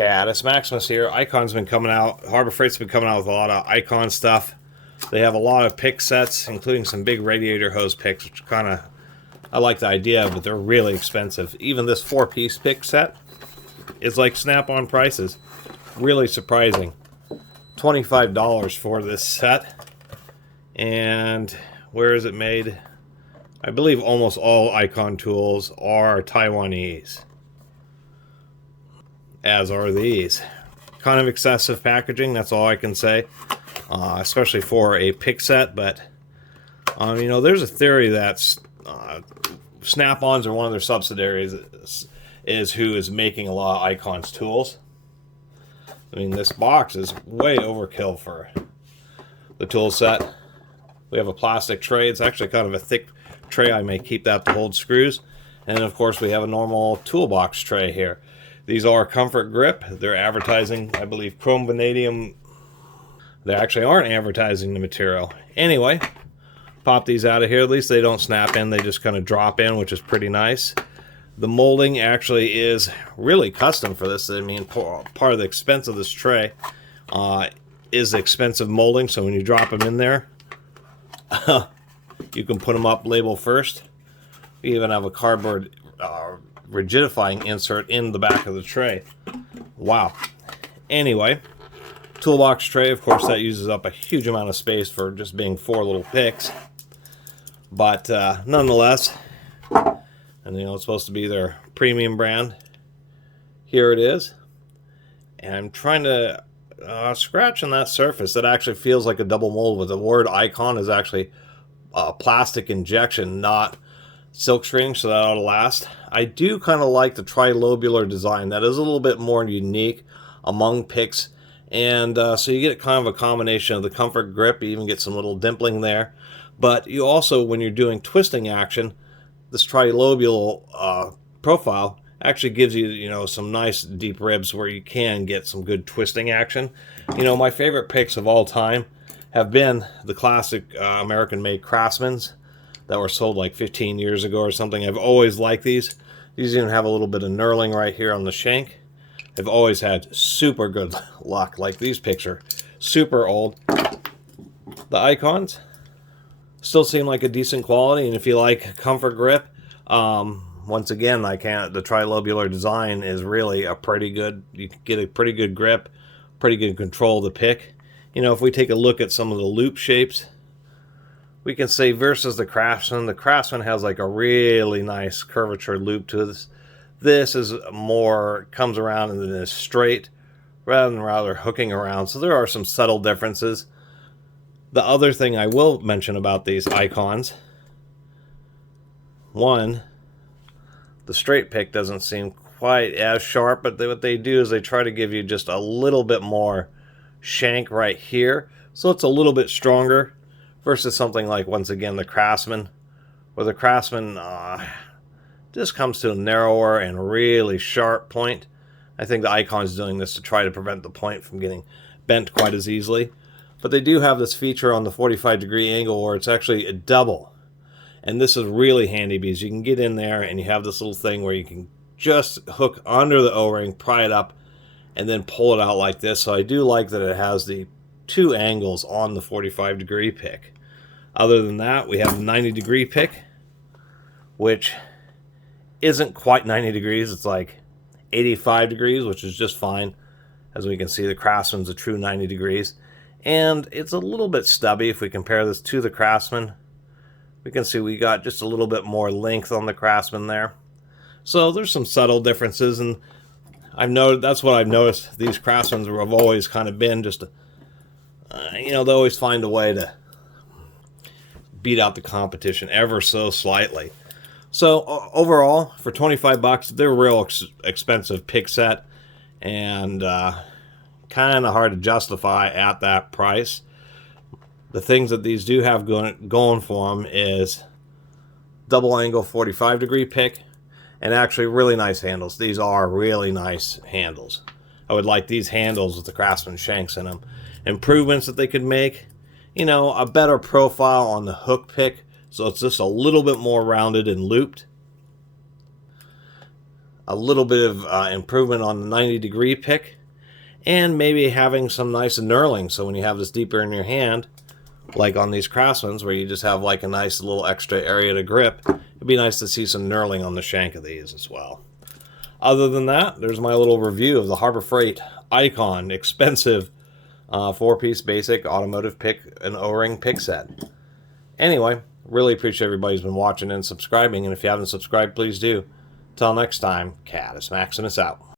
Catus. Maximus here. Icon's been coming out. Harbor Freight's been coming out with a lot of Icon stuff. They have a lot of pick sets, including some big radiator hose picks, which kind of, I like the idea of, but they're really expensive. Even this 4-piece pick set is like Snap-on prices. Really surprising. $25 for this set. And where is it made? I believe almost all Icon tools are Taiwanese, as are these. Kind of excessive packaging, that's all I can say, especially for a pick set. But you know, there's a theory that Snap-ons, or one of their subsidiaries, is who is making a lot of Icon's tools. I mean, this box is way overkill for the tool set. We have a plastic tray. It's actually kind of a thick tray. I may keep that to hold screws. And of course, we have a normal toolbox tray here. These are Comfort Grip. They're advertising, I believe, chrome vanadium. They actually aren't advertising the material. Anyway, pop these out of here. At least they don't snap in. They just kind of drop in, which is pretty nice. The molding actually is really custom for this. I mean, part of the expense of this tray is the expensive molding. So when you drop them in there, you can put them up label first. We even have a cardboard rigidifying insert in the back of the tray. Wow. Anyway, toolbox tray, of course, that uses up a huge amount of space for just being 4 little picks. But nonetheless, and you know, it's supposed to be their premium brand. Here it is. And I'm trying to scratch on that surface. It actually feels like a double mold, with the word Icon is actually plastic injection, not silk screening, so that ought to last. I do kind of like the tri-lobular design. That is a little bit more unique among picks. And so you get kind of a combination of the Comfort Grip. You even get some little dimpling there. But you also, when you're doing twisting action, this tri-lobular profile actually gives you, you know, some nice deep ribs where you can get some good twisting action. You know, my favorite picks of all time have been the classic American-made Craftsmans that were sold like 15 years ago or something. I've always liked these. These even have a little bit of knurling right here on the shank. I've always had super good luck. Like, these picks are super old. The Icons still seem like a decent quality, and if you like Comfort Grip, once again, the tri-lobular design is really a pretty good, you can get a pretty good grip, pretty good control of the pick. You know, if we take a look at some of the loop shapes, we can say versus the Craftsman has like a really nice curvature loop to this. This is more, comes around and then is straight rather than rather hooking around. So there are some subtle differences. The other thing I will mention about these Icons, one, the straight pick doesn't seem quite as sharp, but what they do is they try to give you just a little bit more shank right here, so it's a little bit stronger versus something like, once again, the Craftsman, where the Craftsman just comes to a narrower and really sharp point. I think the Icon's doing this to try to prevent the point from getting bent quite as easily. But they do have this feature on the 45-degree angle where it's actually a double. And this is really handy because you can get in there and you have this little thing where you can just hook under the O-ring, pry it up, and then pull it out like this. So I do like that it has the 2 angles on the 45-degree pick. Other than that, we have a 90-degree pick, which isn't quite 90 degrees. It's like 85 degrees, which is just fine. As we can see, the Craftsman's a true 90 degrees. And it's a little bit stubby. If we compare this to the Craftsman, we can see we got just a little bit more length on the Craftsman there. So there's some subtle differences, and that's what I've noticed. These Craftsmans have always kind of been just, you know, they always find a way to beat out the competition ever so slightly. So overall, for 25 bucks, they're a real expensive pick set, and kind of hard to justify at that price. The things that these do have going for them is double angle 45-degree pick, and actually really nice handles. These are really nice handles. I would like these handles with the Craftsman shanks in them. Improvements that they could make, you know, a better profile on the hook pick, so it's just a little bit more rounded and looped. a little bit of improvement on the 90-degree pick, and maybe having some nice knurling. So when you have this deeper in your hand, like on these Craftsmans, where you just have like a nice little extra area to grip, it'd be nice to see some knurling on the shank of these as well. Other than that, there's my little review of the Harbor Freight Icon expensive 4-piece basic automotive pick and O-ring pick set. Anyway, really appreciate everybody who's been watching and subscribing, and if you haven't subscribed, please do. Till next time, Catus Maximus out.